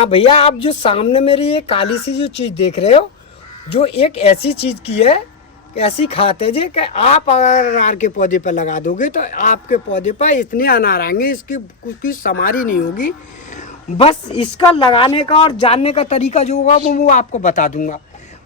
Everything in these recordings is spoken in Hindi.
हाँ भैया, आप जो सामने मेरी ये काली सी जो चीज़ देख रहे हो, जो एक ऐसी चीज़ की है, ऐसी खाते है जी कि आप अगर अनार के पौधे पर लगा दोगे तो आपके पौधे पर इतने अनार आएंगे, इसकी कुछ समारी नहीं होगी। बस इसका लगाने का और जानने का तरीका जो होगा वो आपको बता दूंगा।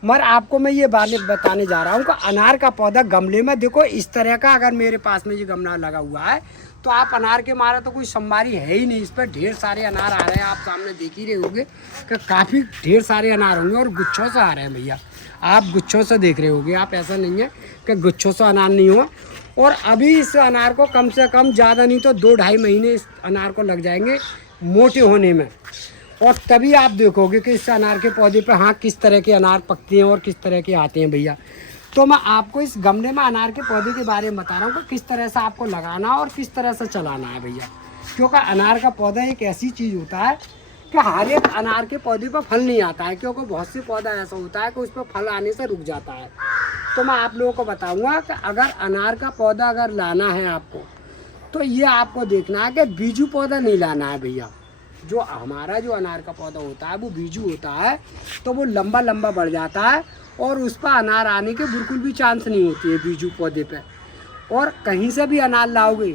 मगर आपको मैं ये बात बताने जा रहा हूँ कि अनार का पौधा गमले में देखो इस तरह का, अगर मेरे पास में ये गमला लगा हुआ है तो आप अनार के मारे तो कोई संबारी है ही नहीं। इस पर ढेर सारे अनार आ रहे हैं, आप सामने देख ही रहे होंगे कि काफ़ी ढेर सारे अनार होंगे और गुच्छों से आ रहे हैं भैया। आप गुच्छों से देख रहे होंगे, आप ऐसा नहीं है कि गुच्छों से अनार नहीं हुआ। और अभी इस अनार को कम से कम ज़्यादा नहीं तो 2-2.5 महीने इस अनार को लग जाएंगे मोटे होने में। और तभी आप देखोगे कि इस अनार के पौधे पे हाँ किस तरह के अनार पकते हैं और किस तरह के आते हैं भैया। तो मैं आपको इस गमले में अनार के पौधे के बारे में बता रहा हूँ कि किस तरह से आपको लगाना और किस तरह से चलाना है भैया। क्योंकि अनार का पौधा एक ऐसी चीज़ होता है कि हर एक अनार के पौधे पर फल नहीं आता है, क्योंकि बहुत से पौधा ऐसा होता है कि उस पर फल आने से रुक जाता है। तो मैं आप लोगों को बताऊँगा कि अगर अनार का पौधा अगर लाना है आपको, तो ये आपको देखना है कि बीजू पौधा नहीं लाना है भैया। जो हमारा जो अनार का पौधा होता है वो बीजू होता है, तो वो लंबा लंबा बढ़ जाता है और उस पर अनार आने के बिल्कुल भी चांस नहीं होती है बीजू पौधे पे। और कहीं से भी अनार लाओगे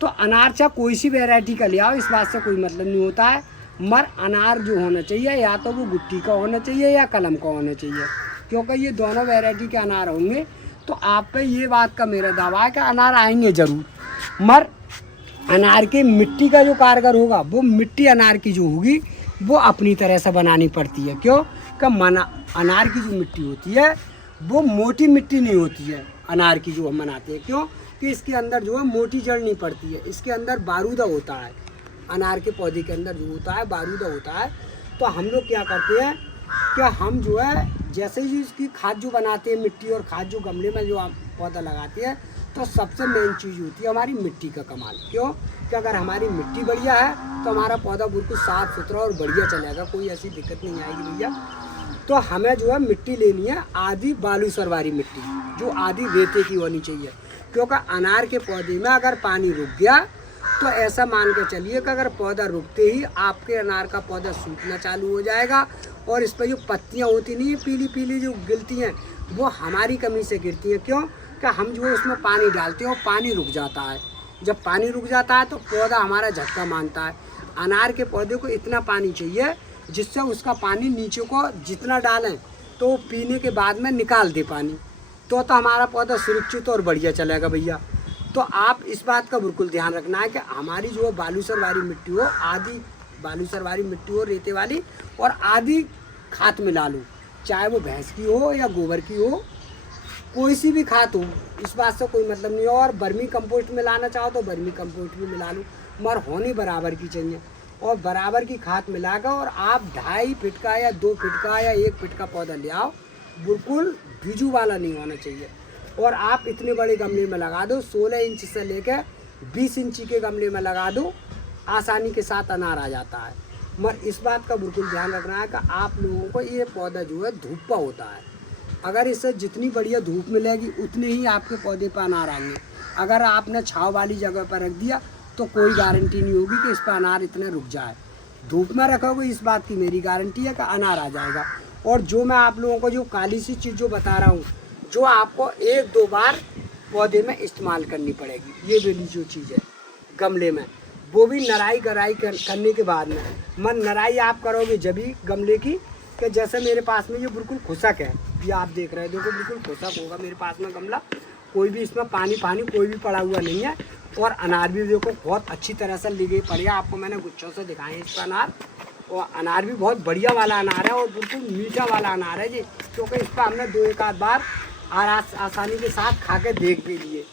तो अनार चाहे कोई सी वैरायटी का ले आओ, इस बात से कोई मतलब नहीं होता है। मगर अनार जो होना चाहिए या तो वो गुट्टी का होना चाहिए या कलम का होना चाहिए, क्योंकि ये दोनों वैरायटी के अनार होंगे तो आप पे ये बात का मेरा दावा है कि अनार आएंगे ज़रूर। मगर अनार की मिट्टी का जो कारगर होगा वो मिट्टी अनार की जो होगी वो अपनी तरह से बनानी पड़ती है। क्यों कि अनार की जो मिट्टी होती है वो मोटी मिट्टी नहीं होती है अनार की जो हम बनाते हैं। क्यों कि इसके अंदर जो है मोटी जड़ नहीं पड़ती है, इसके अंदर बारूदा होता है। अनार के पौधे के अंदर जो होता है बारूदा होता है। तो हम लोग क्या करते हैं कि हम जो है जैसे ही इसकी खाद जो बनाते हैं मिट्टी और खाद जो गमले में जो पौधा लगाते हैं, तो सबसे मेन चीज़ होती है हमारी मिट्टी का कमाल। क्यों कि अगर हमारी मिट्टी बढ़िया है तो हमारा पौधा बिल्कुल साफ़ सुथरा और बढ़िया चलेगा, कोई ऐसी दिक्कत नहीं आएगी भैया। तो हमें जो है मिट्टी लेनी है आधी बालूसर वाली मिट्टी, जो आधी रेते की होनी चाहिए। क्योंकि अनार के पौधे में अगर पानी रुक गया तो ऐसा मान के चलिए कि अगर पौधा रुकते ही आपके अनार का पौधा सूखना चालू हो जाएगा। और इस पर जो पत्तियाँ होती नहीं है पीली पीली जो गिरती हैं, वो हमारी कमी से गिरती हैं। क्यों कि हम जो उसमें पानी डालते हैं और पानी रुक जाता है। जब पानी रुक जाता है तो पौधा हमारा झटका मानता है। अनार के पौधे को इतना पानी चाहिए जिससे उसका पानी नीचे को जितना डालें तो वो पीने के बाद में निकाल दे पानी, तो हमारा पौधा सुरक्षित और बढ़िया चलेगा भैया। तो आप इस बात का बिल्कुल ध्यान रखना है कि हमारी जो बालूसर वाली मिट्टी हो, आधी बालूसर वाली मिट्टी हो रेते वाली, और आधी खाद मिला लो, चाहे वो भैंस की हो या गोबर की हो, कोई सी भी खाद हो, इस बात से कोई मतलब नहीं हो। और बर्मी कंपोस्ट मिलाना चाहो तो बर्मी कंपोस्ट भी मिला लो, मगर होनी बराबर की चाहिए। और बराबर की खाद मिलाकर और आप 2.5 फीट का या 2 फीट का या 1 फीट का पौधा ले आओ, बिल्कुल बीजू वाला नहीं होना चाहिए। और आप इतने बड़े गमले में लगा दो, 16 इंच से लेकर 20 इंची के गमले में लगा दो, आसानी के साथ अनार आ जाता है। मगर इस बात का बिल्कुल ध्यान रखना है कि आप लोगों को ये पौधा जो है धूप पर होता है। अगर इससे जितनी बढ़िया धूप मिलेगी उतने ही आपके पौधे पर अनार आएंगे। अगर आपने छाँव वाली जगह पर रख दिया तो कोई गारंटी नहीं होगी कि इस पर अनार इतना रुक जाए। धूप में रखोगे इस बात की मेरी गारंटी है कि अनार आ जाएगा। और जो मैं आप लोगों को जो काली सी चीज़ जो बता रहा हूँ, जो आपको 1-2 बार पौधे में इस्तेमाल करनी पड़ेगी, ये वाली जो चीज़ है गमले में, वो भी नराई गराई करने के बाद में। मन नराई आप करोगे जब भी गमले की, कि जैसे मेरे पास में ये बिल्कुल खुशक है, ये आप देख रहे हैं, देखो बिल्कुल खुशक होगा मेरे पास में गमला, कोई भी इसमें पानी कोई भी पड़ा हुआ नहीं है। और अनार भी देखो बहुत अच्छी तरह से लिखे पड़े, आपको मैंने गुच्छों से दिखाए इसका अनार। और अनार भी बहुत बढ़िया वाला अनार है और बिल्कुल मीठा वाला अनार है जी, क्योंकि इस पर हमने 2-1 बार आसानी के साथ खा के देख भी लिए।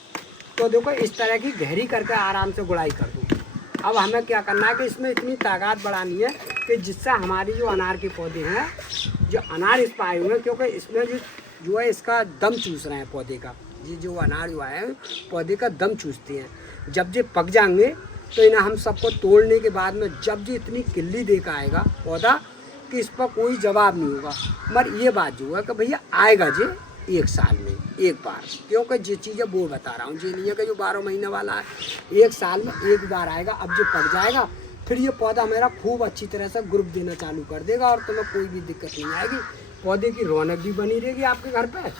तो देखो इस तरह की गहरी करके आराम से गुड़ाई कर दूँ। अब हमें क्या करना है कि इसमें इतनी ताकत बढ़ानी है कि जिससे हमारी जो अनार के पौधे हैं, जो अनार इस पर आए हुए हैं, क्योंकि इसमें जो है इसका दम चूस रहे हैं पौधे का, ये जो अनार जो आए हैं पौधे का दम चूसते हैं। जब ये पक जाएंगे तो इन्हें हम सबको तोड़ने के बाद में जब ये इतनी किल्ली दे कर आएगा पौधा कि इस पर कोई जवाब नहीं होगा। मगर ये बात जो है कि भैया आएगा जी 1 साल में 1 बार, क्योंकि जो चीज़ें वो बता रहा हूँ, ये नहीं है कि जो 12 महीने वाला है, 1 साल में 1 बार आएगा। अब जो पक जाएगा फिर ये पौधा मेरा खूब अच्छी तरह से ग्रुप देना चालू कर देगा और तुम्हें कोई भी दिक्कत नहीं आएगी। पौधे की रौनक भी बनी रहेगी आपके घर पे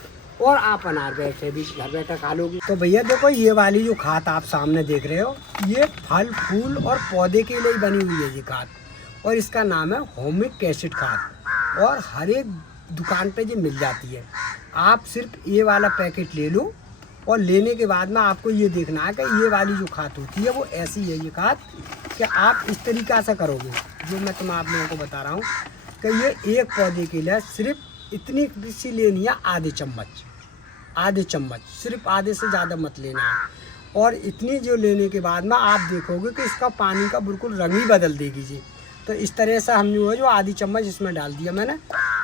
और आप अनार बैठे भी घर बैठा खा लोगे। तो भैया देखो ये वाली जो खाद आप सामने देख रहे हो, ये फल फूल और पौधे के लिए बनी हुई है ये खाद, और इसका नाम है ह्यूमिक एसिड खाद, और हर एक दुकान पे ये मिल जाती है। आप सिर्फ ये वाला पैकेट ले लो, और लेने के बाद में आपको ये देखना है कि ये वाली जो खाद होती है वो ऐसी है ये खाद कि आप इस तरीक़ा से करोगे जो मैं आप लोगों को बता रहा हूँ कि ये एक पौधे के लिए सिर्फ इतनी सी लेनी है, आधे चम्मच, सिर्फ आधे से ज़्यादा मत लेना है। और इतनी जो लेने के बाद में आप देखोगे कि इसका पानी का बिल्कुल रंग ही बदल देगी जी। तो इस तरह से हम जो है जो आधी चम्मच इसमें डाल दिया मैंने।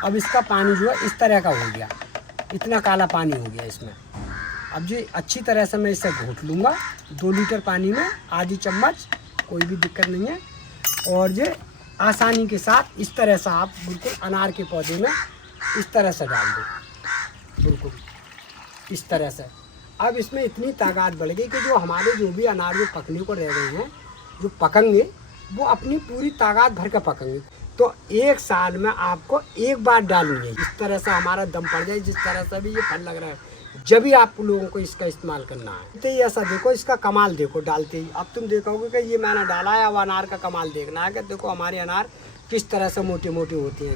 अब इसका पानी जो है इस तरह का हो गया, इतना काला पानी हो गया इसमें। अब जी अच्छी तरह से मैं इसे घोट लूँगा 2 लीटर पानी में, आधी चम्मच, कोई भी दिक्कत नहीं है। और ये आसानी के साथ इस तरह से आप बिल्कुल अनार के पौधे में इस तरह से डाल दो, बिल्कुल इस तरह से। अब इसमें इतनी ताकत बढ़ गई कि जो हमारे जो भी अनार जो पकने को रह गए हैं, जो पकेंगे वो अपनी पूरी ताकत भर के पकेंगे। तो 1 साल में आपको एक बार डालनी है, इस तरह से हमारा दम पड़ जाए, जिस तरह से भी ये फल लग रहा है, जब भी आप लोगों को इसका इस्तेमाल करना है। तो ये ऐसा देखो, इसका कमाल देखो डालते ही। अब तुम देखोगे कि ये मैंने डाला है, अब अनार का कमाल देखना है कि देखो हमारे अनार किस तरह से मोटे मोटे होते हैं।